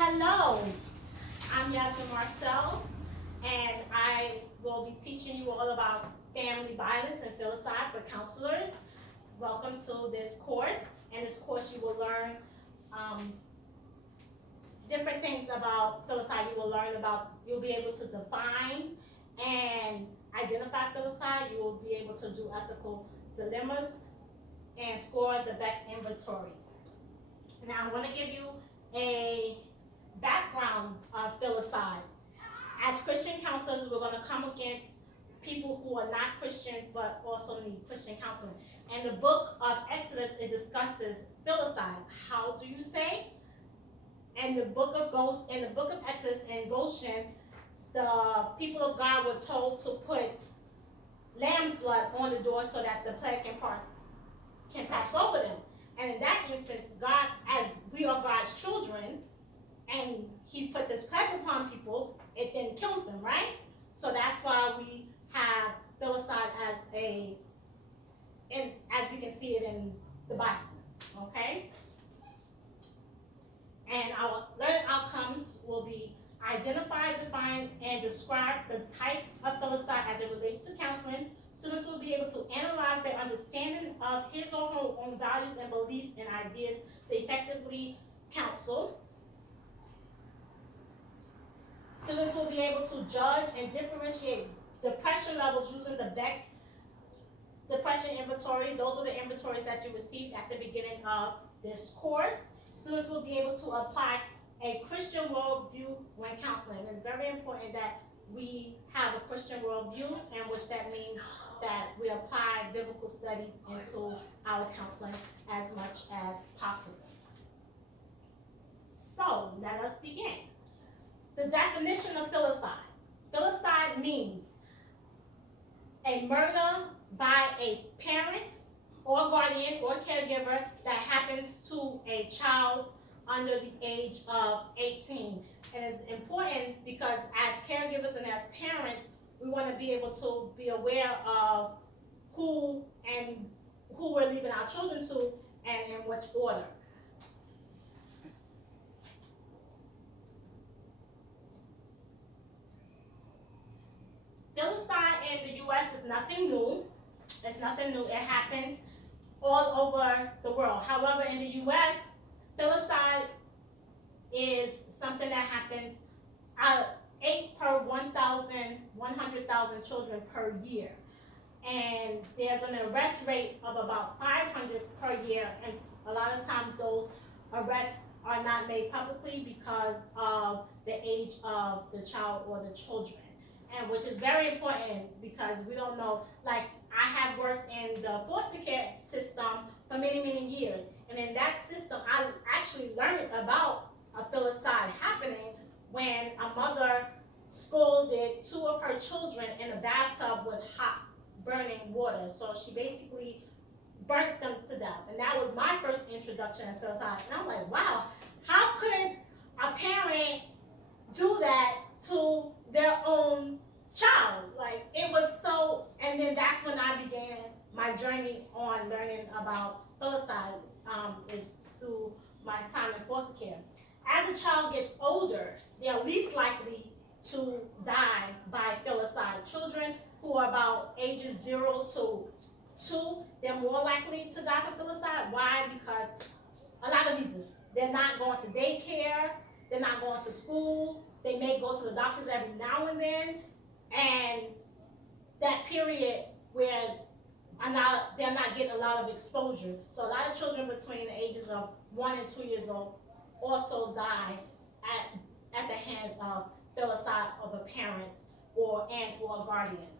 Hello, I'm Yasmin Marcel, and I will be teaching you all about family violence and filicide for counselors. Welcome to this course. In this course, you will learn um, different things about filicide. You'll be able to define and identify filicide. You will be able to do ethical dilemmas and score the Beck inventory. Now, I want to give you a background of filicide. As Christian counselors, we're going to come against people who are not Christians but also need Christian counseling. In the book of Exodus, it discusses filicide. How do you say? In the book of Exodus in Goshen, the people of God were told to put lamb's blood on the door so that the plague can pass over them. And in that instance, God, as we are God's children, and He put this plague upon people, it then kills them, right? So that's why we have filicide as we can see it in the Bible, okay? And our learning outcomes will be identify, define, and describe the types of filicide as it relates to counseling. Students will be able to analyze their understanding of his or her own values and beliefs and ideas to effectively counsel. Students will be able to judge and differentiate depression levels using the Beck depression inventory. Those are the inventories that you received at the beginning of this course. Students will be able to apply a Christian worldview when counseling. It's very important that we have a Christian worldview, in which that means that we apply biblical studies into our counseling as much as possible. So let us begin. The definition of filicide. Filicide means a murder by a parent or guardian or caregiver that happens to a child under the age of 18. And it's important because as caregivers and as parents, we want to be able to be aware of who we're leaving our children to and in which order. Filicide in the U.S. is nothing new. It's nothing new. It happens all over the world. However, in the U.S., filicide is something that happens 8 per 100,000 children per year. And there's an arrest rate of about 500 per year, and a lot of times those arrests are not made publicly because of the age of the child or the children. And which is very important because we don't know, like I have worked in the foster care system for many, many years. And in that system, I actually learned about a filicide happening when a mother scolded 2 of her children in a bathtub with hot burning water. So she basically burnt them to death. And that was my first introduction as filicide. And I'm like, wow, how could a parent do that to their own child? Like, it was so, and then that's when I began my journey on learning about filicide, is through my time in foster care. As a child gets older, they're least likely to die by filicide. Children who are about ages 0 to 2, they're more likely to die from filicide. Why? Because a lot of reasons. They're not going to daycare, they're not going to school, they may go to the doctors every now and then, and that period where they're not getting a lot of exposure. So a lot of children between the ages of 1 and 2 years old also die at the hands of filicide of a parent or a guardian.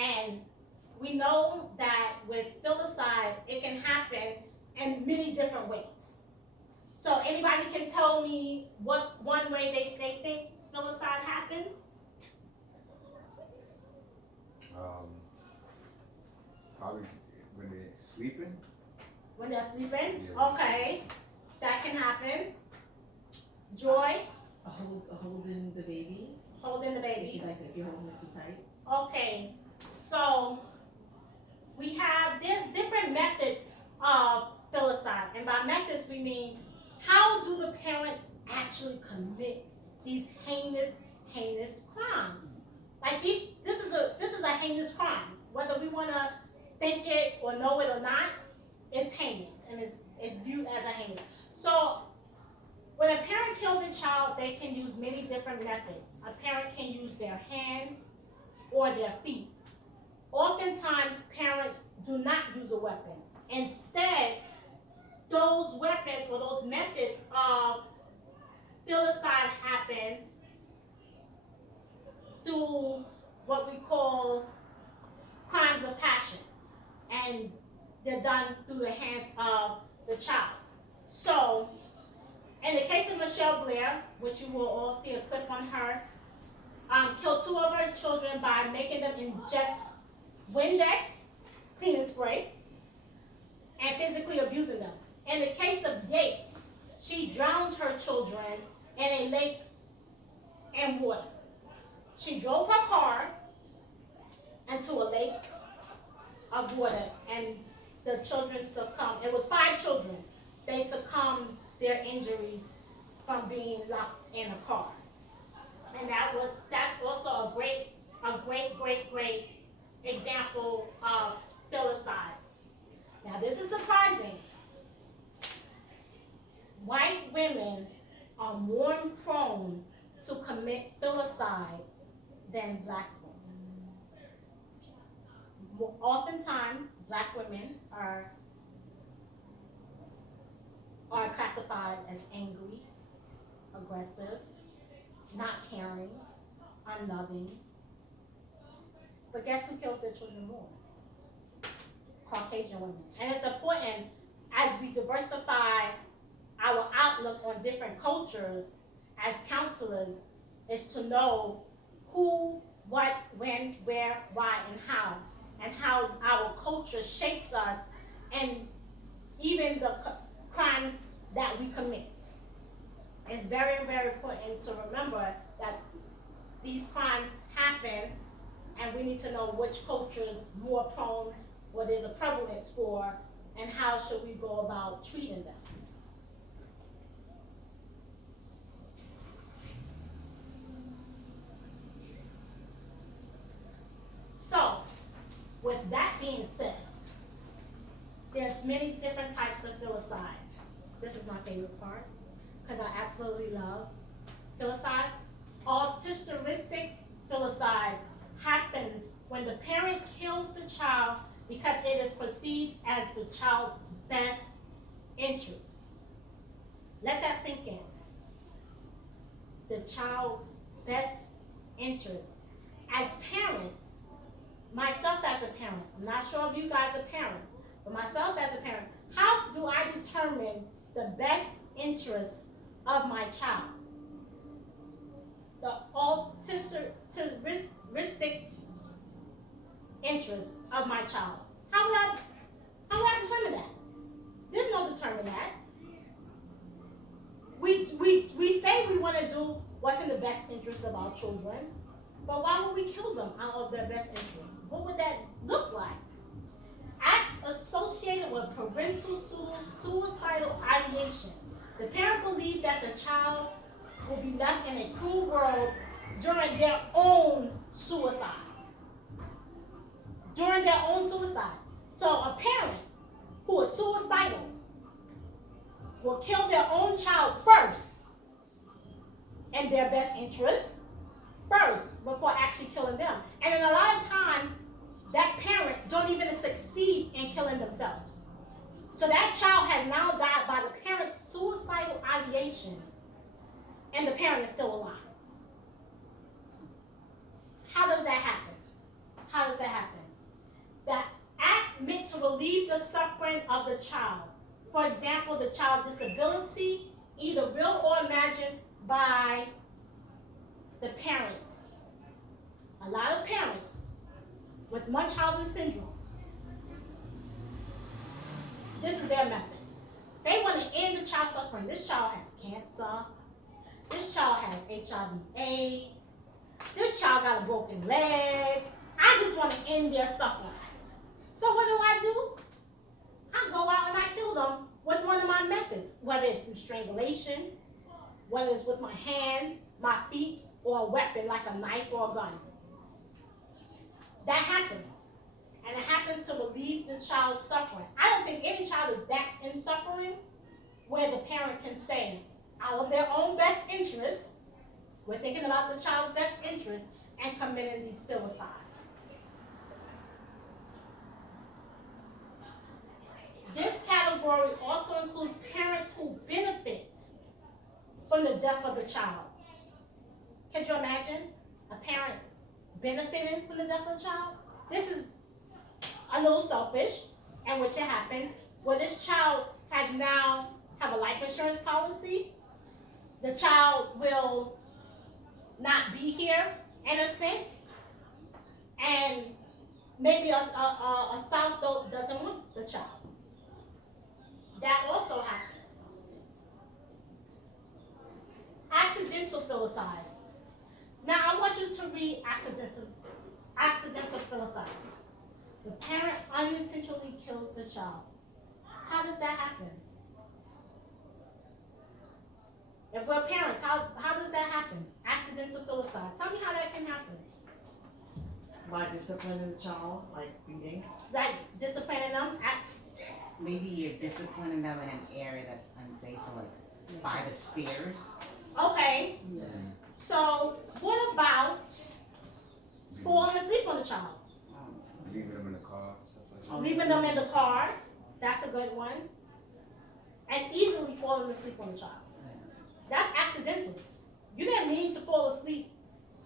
And we know that with filicide, it can happen in many different ways. So anybody can tell me what one way they think filicide happens? Probably when they're sleeping. When they're sleeping? Yeah. Okay, that can happen. Joy? Holding the baby. Holding the baby. Like if you're holding it too tight. Okay, so there's different methods of filicide, and by methods we mean how do the parent actually commit these heinous crimes? Like this is a heinous crime. Whether we want to think it or know it or not, it's heinous and it's viewed as a heinous. So when a parent kills a child, they can use many different methods. A parent can use their hands or their feet. Oftentimes, parents do not use a weapon. Instead, those weapons or those methods of filicide happen through what we call crimes of passion. And they're done through the hands of the child. So, in the case of Michelle Blair, which you will all see a clip on her, killed 2 of her children by making them ingest Windex, cleaning spray, and physically abusing them. In the case of Yates, she drowned her children in a lake and water. She drove her car into a lake of water, and the children succumbed. It was 5 children. They succumbed their injuries from being locked in a car. And that's also a great example of filicide. Now this is surprising. White women are more prone to commit filicide than black women. Oftentimes, black women are classified as angry, aggressive, not caring, unloving. But guess who kills their children more? Caucasian women. And it's important as we diversify our outlook on different cultures as counselors is to know who, what, when, where, why, and how our culture shapes us and even the crimes that we commit. It's very, very important to remember that these crimes happen and we need to know which culture is more prone, what there's a prevalence for, and how should we go about treating them. So, with that being said, there's many different types of filicide. This is my favorite part, because I absolutely love filicide. Altruistic filicide happens when the parent kills the child because it is perceived as the child's best interest. Let that sink in. The child's best interest. As parents, myself as a parent, I'm not sure if you guys are parents, but myself as a parent, how do I determine the best interest of my child? The altruistic interest of my child. How would I determine that? There's no determine that. We say we want to do what's in the best interest of our children, but why would we kill them out of their best interest? What would that look like? Acts associated with parental suicidal ideation. The parent believed that the child will be left in a cruel world during their own suicide. During their own suicide. So a parent who is suicidal will kill their own child first in their best interest first before actually killing them. And then a lot of times, that parent don't even succeed in killing themselves. So that child has now died by the parent's suicidal ideation, and the parent is still alive. How does that happen? How does that happen? That acts meant to relieve the suffering of the child. For example, the child's disability, either real or imagined by the parents. A lot of parents with Munchausen syndrome, this is their method. They want to end the child's suffering. This child has cancer. This child has HIV/AIDS. This child got a broken leg. I just want to end their suffering. So what do? I go out and I kill them with one of my methods, whether it's through strangulation, whether it's with my hands, my feet, or a weapon like a knife or a gun. That happens. And it happens to relieve the child's suffering. I don't think any child is that in suffering where the parent can say, out of their own best interest, we're thinking about the child's best interest and committing these filicides. This category also includes parents who benefit from the death of the child. Can you imagine a parent benefiting from the death of the child? This is a little selfish, and which it happens, where this child has now have a life insurance policy. The child will not be here in a sense, and maybe a spouse doesn't want the child. That also happens. Accidental filicide. Now I want you to read accidental filicide. The parent unintentionally kills the child. How does that happen? If we're parents, how does that happen? Accidental filicide. Tell me how that can happen. By disciplining the child, like beating. Like disciplining them. Maybe you're disciplining them in an area that's unsafe, so like by the stairs. Okay. Yeah. So what about falling asleep on the child? Leaving them in the car, stuff like that. Leaving them in the car. That's a good one. And easily falling asleep on the child. That's accidental. You didn't mean to fall asleep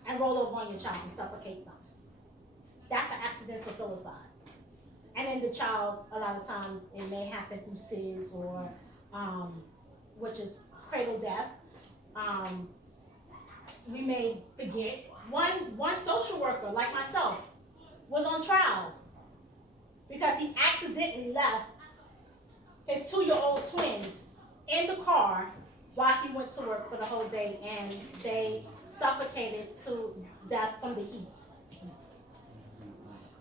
and roll over on your child and suffocate them. That's an accidental filicide. And then the child, a lot of times, it may happen through SIDS or, which is cradle death. We may forget. One social worker, like myself, was on trial because he accidentally left his 2-year-old twins in the car while he went to work for the whole day, and they suffocated to death from the heat.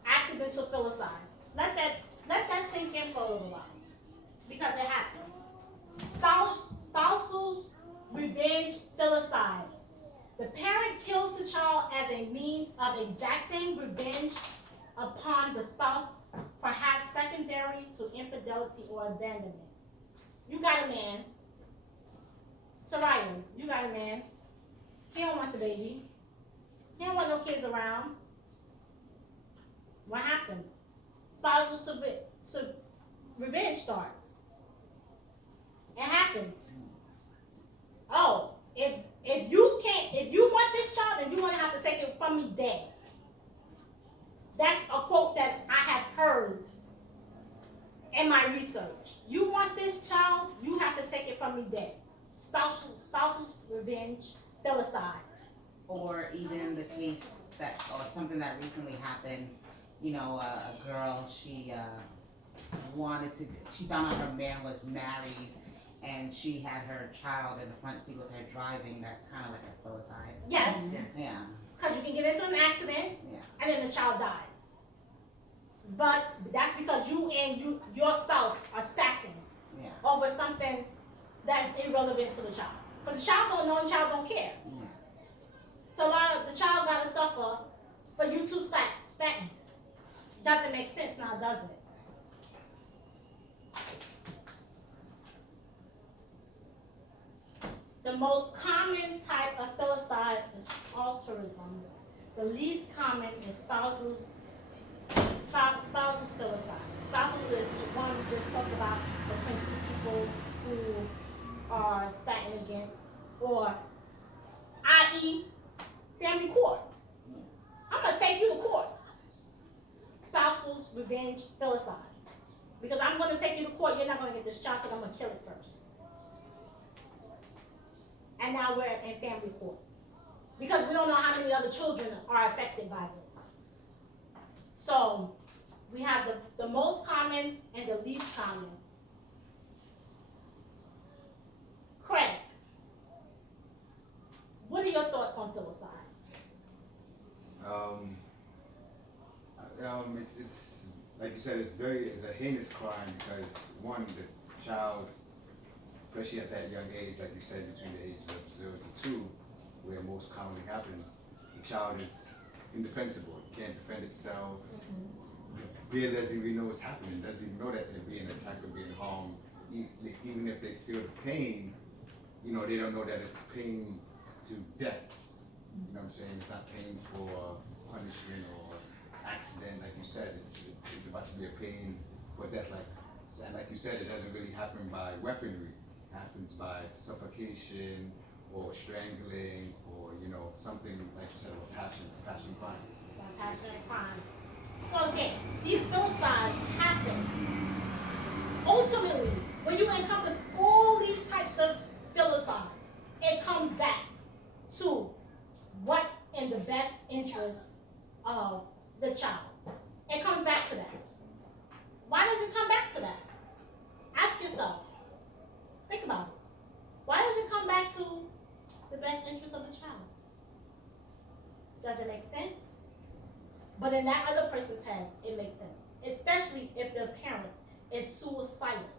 Accidental filicide. Let that sink in for a little while, because it happens. Spousal revenge filicide. The parent kills the child as a means of exacting revenge upon the spouse, perhaps secondary to infidelity or abandonment. You got a man. Soraya, you got a man. He don't want the baby. He don't want no kids around. What happens? Spousal revenge starts. It happens. Oh, if you want this child, then you're gonna have to take it from me dead. That's a quote that I have heard in my research. You want this child, you have to take it from me dead. Spousal revenge, filicide. Or even the case that, or something that recently happened, you know, a girl, she found out her man was married and she had her child in the front seat with her driving. That's kind of like a filicide. Yes, Yeah. because you can get into an accident Yeah. and then the child dies. But that's because you and your spouse are spatting Yeah. over something that is irrelevant to the child. Because the child don't know and the child don't care. Yeah. So the child got to suffer for you two spatting. Doesn't make sense now, does it? The most common type of filicide is altruism. The least common is spousal filicide. Spousal is one we just talked about between two people who are spatting against, or i.e. family court. I'm gonna take you to court. Spousal revenge filicide. Because I'm gonna take you to court, you're not gonna get this child because I'm gonna kill it first. And now we're in family courts. Because we don't know how many other children are affected by this. So we have the most common and the least common. Craig, what are your thoughts on filicide? It's like you said, it's a heinous crime because one, the child especially at that young age, like you said, between the ages of 0 to 2, where most commonly happens, the child is indefensible. It can't defend itself. The bear doesn't even know what's happening, doesn't even know that they're being attacked or being harmed. Even if they feel the pain, you know, they don't know that it's pain to death. You know what I'm saying? It's not pain for punishment or accident, like you said. It's about to be a pain for death. Like you said, it doesn't really happen by weaponry. It happens by suffocation or strangling or, you know, something like you said, a passion crime. Passionate crime. So again, these filicides happen. Ultimately, when you encompass all these types of filicide, it comes back to what's in the best interest of the child. It comes back to that. Why does it come back to that? Ask yourself. Think about it. Why does it come back to the best interest of the child? Does it make sense? But in that other person's head, it makes sense. Especially if the parent is suicidal.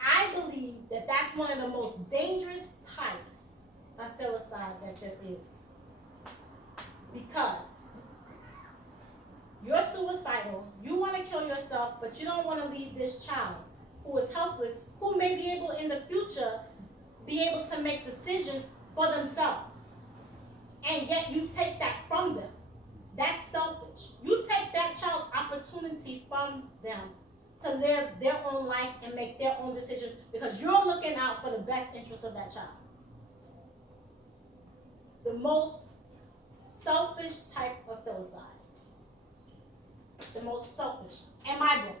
I believe that that's one of the most dangerous types of filicide that there is. Because you're suicidal, you want to kill yourself, but you don't want to leave this child who is helpless, who may be able in the future be able to make decisions for themselves. And yet you take that from them. That's selfish. You take that child's opportunity from them to live their own life and make their own decisions because you're looking out for the best interest of that child. The most selfish type of filicide. The most selfish. In my book.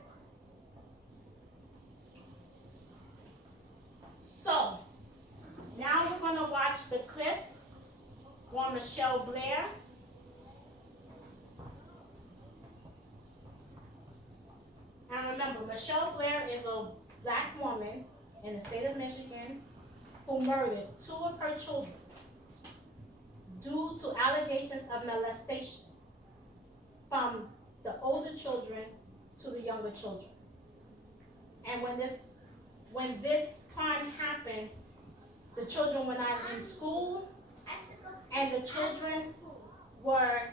So, now we're going to watch the clip on Michelle Blair. And remember, Michelle Blair is a black woman in the state of Michigan who murdered 2 of her children due to allegations of molestation from the older children to the younger children. And when this crime happened, the children were not in school, and the children were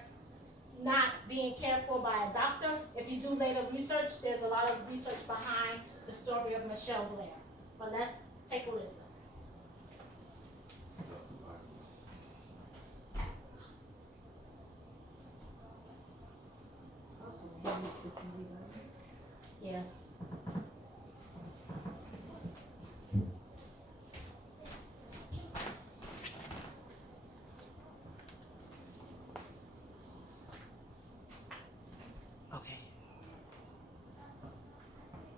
not being cared for by a doctor. If you do later research, there's a lot of research behind the story of Michelle Blair. But let's take a listen. Yeah. Okay.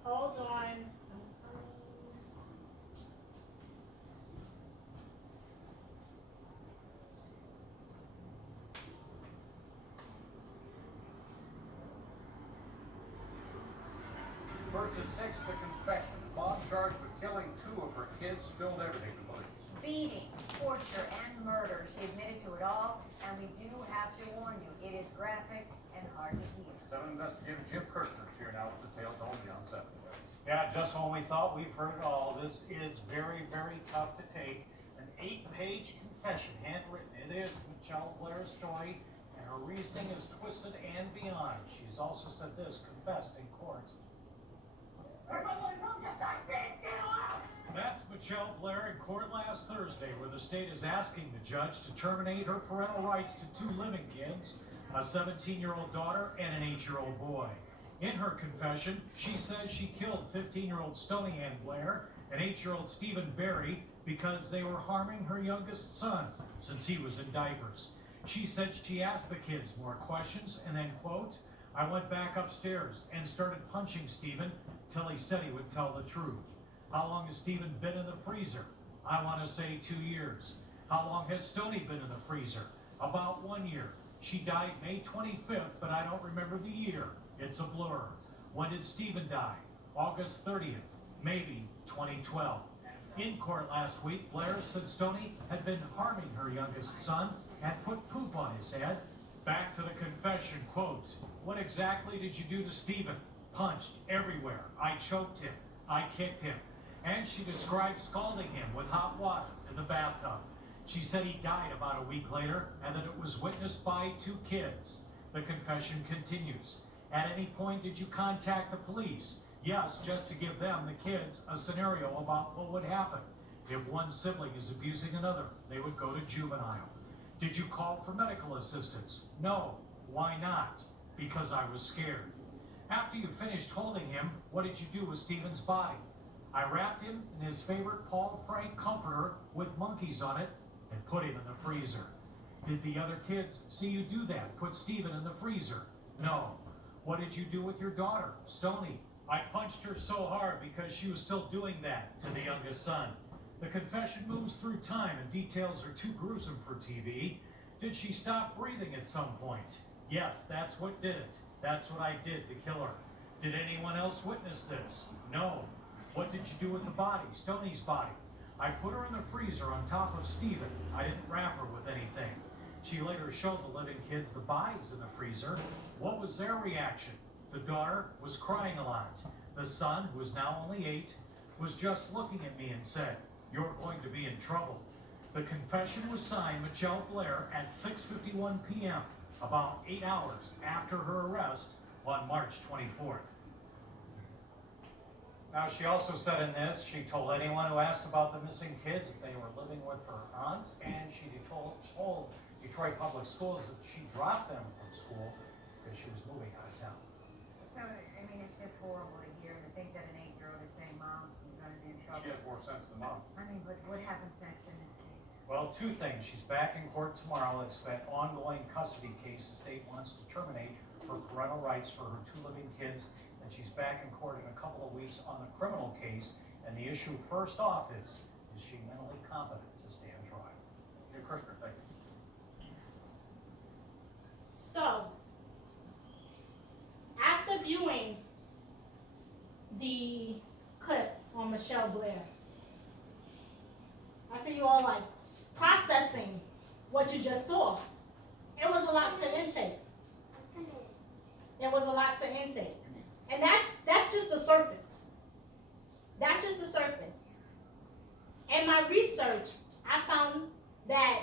Hold on. First at 6, the confession. Mom charged with killing 2 of her kids, spilled everything to police. Beatings, torture, and murder. She admitted to it all, and we do have to warn you, it is graphic and hard to hear. 7 investigator Jim Kirshner is here now with details only on 7. Yeah, just when we thought we've heard it all, this is very, very tough to take. An 8-page confession, handwritten. It is Michelle Blair's story, and her reasoning is twisted and beyond. She's also said this, confessed in court. That's Michelle Blair in court last Thursday, where the state is asking the judge to terminate her parental rights to 2 living kids, a 17-year-old daughter and an 8-year-old boy. In her confession, she says she killed 15-year-old Stony Ann Blair and 8-year-old Stephen Barry because they were harming her youngest son since he was in diapers. She said she asked the kids more questions and then, quote, "I went back upstairs and started punching Stephen till he said he would tell the truth. How long has Stephen been in the freezer? I want to say 2 years. How long has Stony been in the freezer? About 1 year. She died May 25th, but I don't remember the year. It's a blur. When did Stephen die? August 30th, maybe 2012. In court last week, Blair said Stony had been harming her youngest son, had put poop on his head. Back to the confession, quote, "What exactly did you do to Stephen? Punched everywhere. I choked him. I kicked him. and she described scalding him with hot water in the bathtub. She said he died about a week later and that it was witnessed by 2 kids. The confession continues. At any point did you contact the police? Yes, just to give them, the kids, a scenario about what would happen. If one sibling is abusing another, they would go to juvenile. Did you call for medical assistance? No. Why not? Because I was scared. After you finished holding him, what did you do with Stephen's body? I wrapped him in his favorite Paul Frank comforter with monkeys on it and put him in the freezer. Did the other kids see you do that? Put Stephen in the freezer? No. What did you do with your daughter, Stony? I punched her so hard because she was still doing that to the youngest son. The confession moves through time and details are too gruesome for TV. Did she stop breathing at some point? Yes, that's what did it. That's what I did to kill her. Did anyone else witness this? No. What did you do with the body, Stony's body? I put her in the freezer on top of Stephen. I didn't wrap her with anything. She later showed the living kids the bodies in the freezer. What was their reaction? The daughter was crying a lot. The son, who is now only 8, was just looking at me and said, "You're going to be in trouble." The confession was signed Michelle Blair at 6:51 p.m., about 8 hours after her arrest on March 24th. Now, she also said in this, she told anyone who asked about the missing kids that they were living with her aunt, and she told Detroit Public Schools that she dropped them from school because she was moving out of town. So, I mean, it's just horrible to hear, to think that an 8-year-old is saying, "Mom, you're gonna be in trouble." She has more sense than mom. I mean, but what happens next in this case? Well, 2 things. She's back in court tomorrow. It's that ongoing custody case. The state wants to terminate her parental rights for her 2 living kids, and she's back in court in a couple of weeks on the criminal case. And the issue first off is she mentally competent to stand trial? Jim Krishner, thank you. So, after viewing the clip on Michelle Blair, I see you all like processing what you just saw. It was a lot to intake. It was a lot to intake. And that's just the surface. That's just the surface. In my research, I found that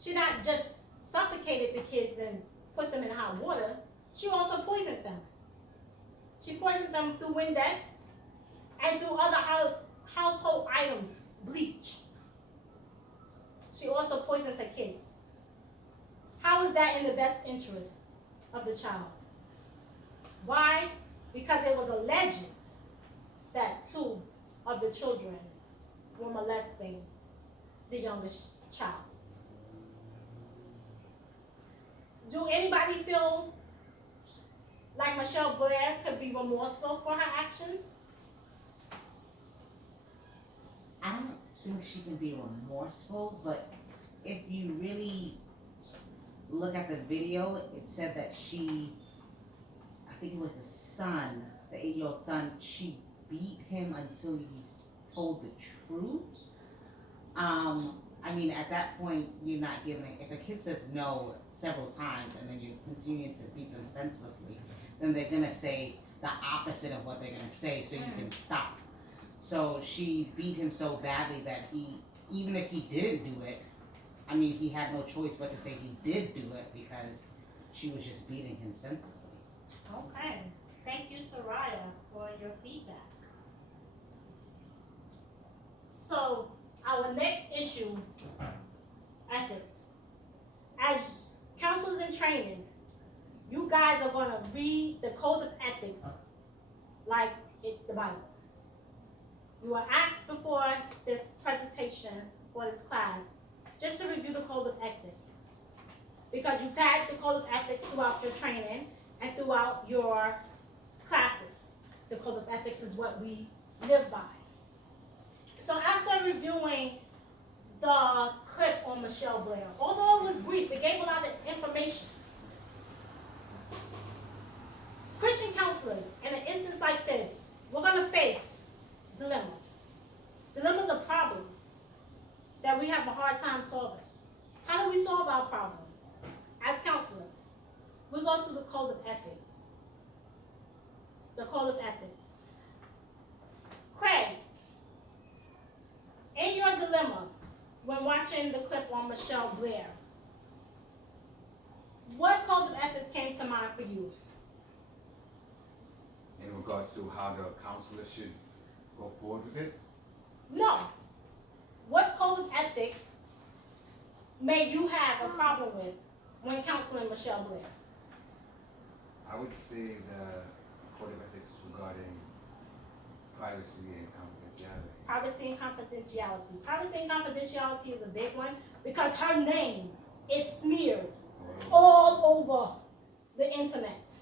she not just suffocated the kids and put them in hot water, she also poisoned them. She poisoned them through Windex and through other household items, bleach. She also poisoned her kids. How is that in the best interest of the child? Why? Because it was alleged that 2 of the children were molesting the youngest child. Do anybody feel like Michelle Blair could be remorseful for her actions? I don't think she can be remorseful, but if you really look at the video, it said that I think it was the son, the 8-year-old son, she beat him until he told the truth. I mean, at that point, you're not giving it. If a kid says no several times and then you continue to beat them senselessly, then they're gonna say the opposite of what they're gonna say, so you can stop. So she beat him so badly that even if he didn't do it, I mean, he had no choice but to say he did do it because she was just beating him senselessly. Okay. Thank you, Soraya, for your feedback. So, our next issue, ethics. As counselors in training, you guys are going to read the Code of Ethics like it's the Bible. You were asked before this presentation for this class just to review the Code of Ethics, because you've had the Code of Ethics throughout your training and throughout your classes. The Code of Ethics is what we live by. So after reviewing the clip on Michelle Blair, although it was brief, it gave a lot of information. Christian counselors, in an instance like this, we're going to face dilemmas. Dilemmas are problems that we have a hard time solving. How do we solve our problems? As counselors, we go through the Code of Ethics. The Code of Ethics. Craig, when watching the clip on Michelle Blair, what code of ethics came to mind for you? In regards to how the counselor should go forward with it, No. What code of ethics may you have a problem with when counseling Michelle Blair? I would say the code of ethics regarding privacy and confidentiality. Privacy and confidentiality. Privacy and confidentiality is a big one because her name is smeared all over the internet.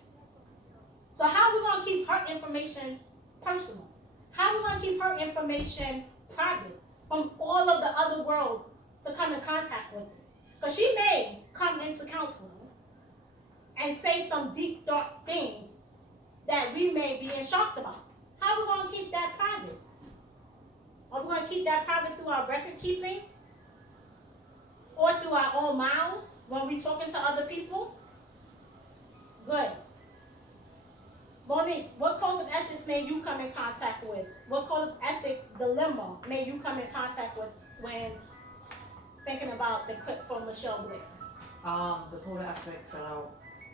So how are we going to keep her information personal? How are we going to keep her information private from all of the other world to come in contact with her? Because she may come into counseling and say some deep, dark things that we may be in shock about. How are we going to keep that private? Are we going to keep that private through our record keeping? Or through our own mouths when we talking to other people? Good. Monique, what code of ethics may you come in contact with? What code of ethics dilemma may you come in contact with when thinking about the clip from Michelle Blair? The code of ethics that I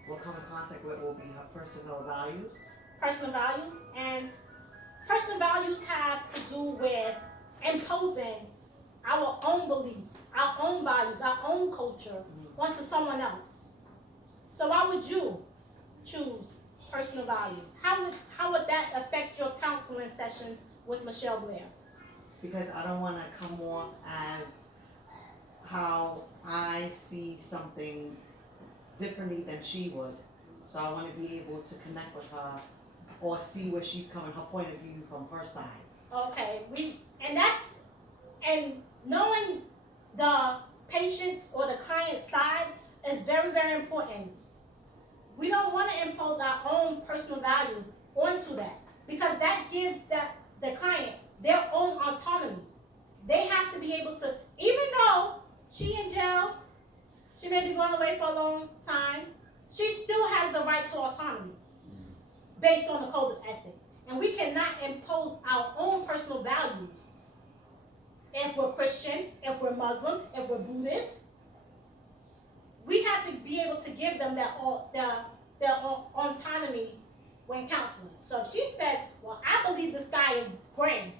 will come in contact with will be her personal values. Personal values, and personal values have to do with imposing our own beliefs, our own values, our own culture onto someone else. So why would you choose personal values? How would that affect your counseling sessions with Michelle Blair? Because I don't want to come off as how I see something differently than she would. So I want to be able to connect with her or see where she's coming, her point of view from her side. Okay, and knowing the patient's or the client's side is very, very important. We don't want to impose our own personal values onto that because that gives the client their own autonomy. They have to be able to, even though she in jail, she may be going away for a long time, she still has the right to autonomy based on the code of ethics. And we cannot impose our own personal values if we're Christian, if we're Muslim, if we're Buddhist. We have to be able to give them their autonomy when counseling. So if she says, well, I believe the sky is gray,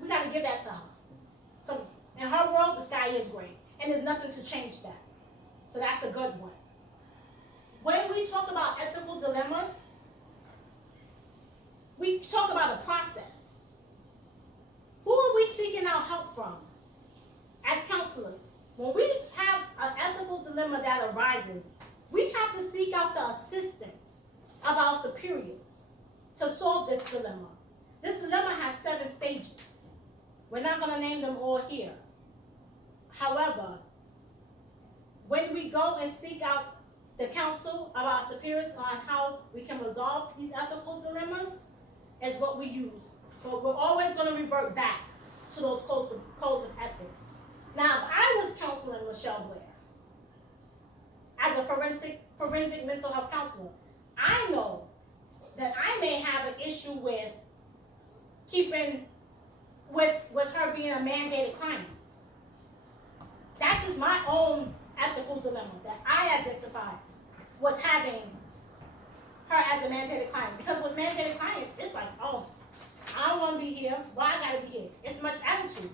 we got to give that to her. Because in her world, the sky is gray. And there's nothing to change that. So that's a good one. When we talk about ethical dilemmas, we talk about a process. Who are we seeking our help from as counselors? When we have an ethical dilemma that arises, we have to seek out the assistance of our superiors to solve this dilemma. This dilemma has 7 stages. We're not going to name them all here. However, when we go and seek out the counsel of our superiors on how we can resolve these ethical dilemmas, is what we use. But we're always going to revert back to those codes of ethics. Now, if I was counseling Michelle Blair as a forensic mental health counselor, I know that I may have an issue with keeping with her being a mandated client. That's just my own ethical dilemma that I identified was having her as a mandated client. Because with mandated clients, it's like, oh, I don't want to be here. Why I gotta be here? It's much attitude.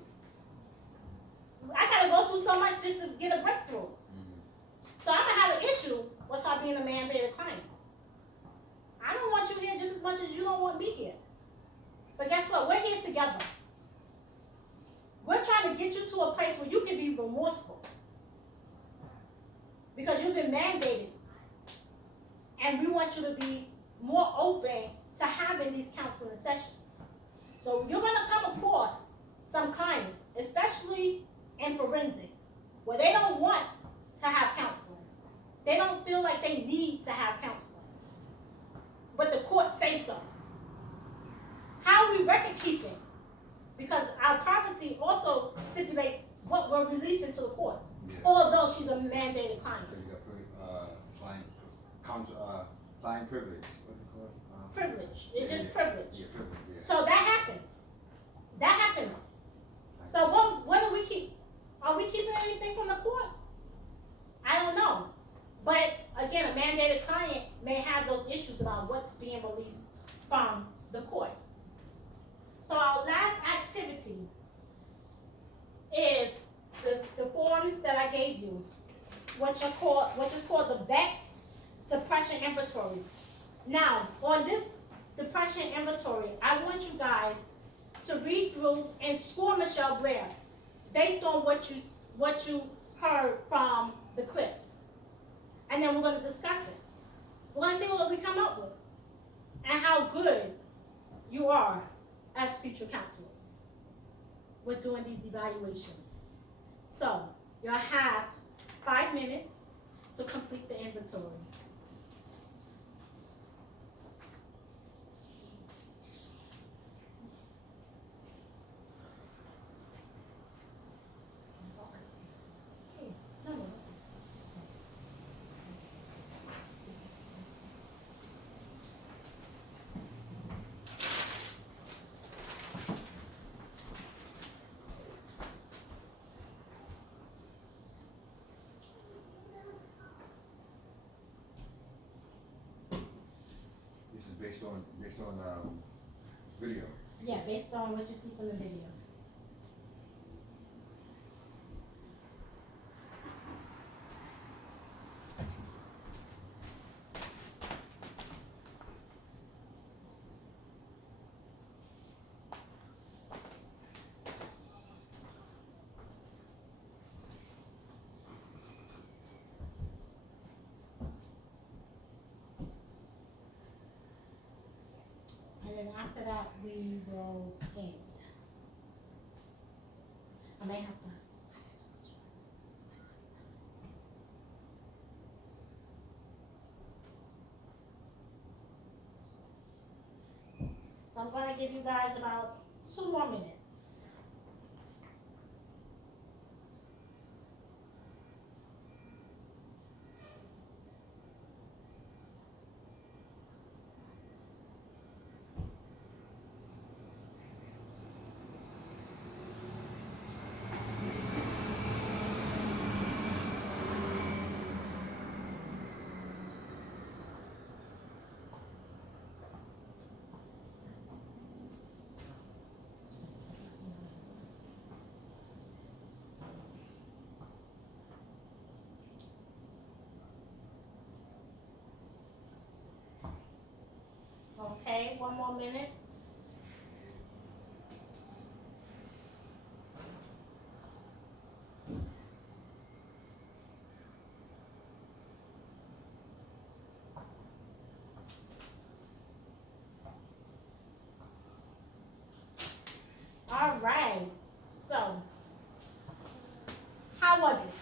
I gotta go through so much just to get a breakthrough. So I'm gonna have an issue with her being a mandated client. I don't want you here just as much as you don't want me here. But guess what? We're here together. We're trying to get you to a place where you can be remorseful. Because you've been mandated. And we want you to be more open to having these counseling sessions. So you're going to come across some clients, especially in forensics, where they don't want to have counseling. They don't feel like they need to have counseling. But the court say so. How are we record keeping? Because our privacy also stipulates what we're releasing to the courts, although she's a mandated client. So you got client privilege. What do you call it? Privilege. It's just privilege. Yeah, privilege. Yeah. So that happens. That happens. So what do we keep? opportunity is the forms that I gave you, which is called the Beck's Depression Inventory. Now, on this depression inventory, I want you guys to read through and score Michelle Blair based on what you heard from the clip. And then we're going to discuss it. We're going to see what we come up with and how good you are as future counselors with doing these evaluations. So, you'll have 5 minutes to complete the inventory. This is based on video. Yeah, based on what you see from the video. And then after that, we will end. I may have to. So I'm going to give you guys about 2 more minutes. Okay, 1 more minute. All right. So, how was it?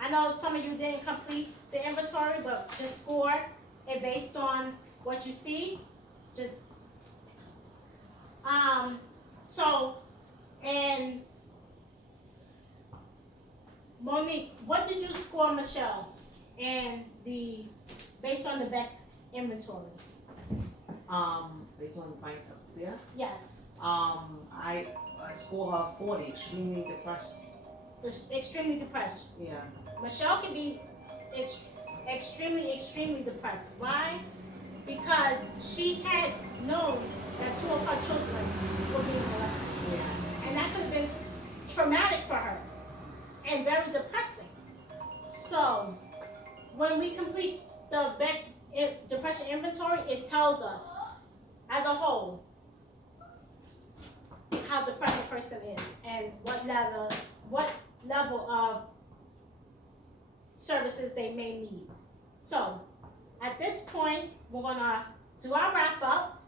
I know some of you didn't complete the inventory, but just score it based on what you see. Just so, and Monique, what did you score Michelle and based on the Beck inventory? Based on my up there, Yes, I score her 40, extremely depressed. extremely depressed. Yeah. Michelle can be extremely depressed. Why? Because she had known that 2 of her children were being molested. Yeah. And that could have been traumatic for her and very depressing. So, when we complete the depression inventory, it tells us as a whole how depressed a person is and what level of services they may need. So, at this point, we're gonna do our wrap up,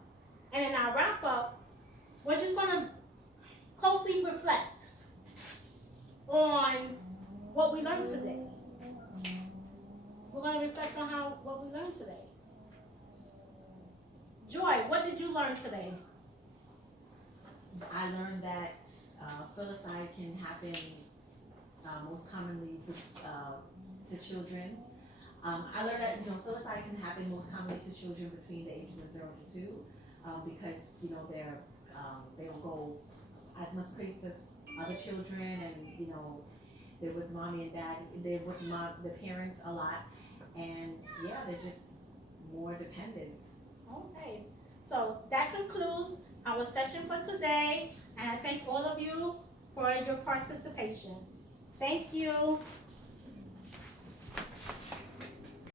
and in our wrap up, we're just gonna closely reflect on what we learned today. We're gonna reflect on what we learned today. Joy, what did you learn today? I learned that filicide can happen most commonly to children. I learned that filicide can happen most commonly to children between the ages of 0 to 2 because they don't go as much place as other children, and they're with mommy and dad. They're with the parents a lot, and yeah, they're just more dependent. Okay, so that concludes our our session for today, and I thank all of you for your participation. Thank you.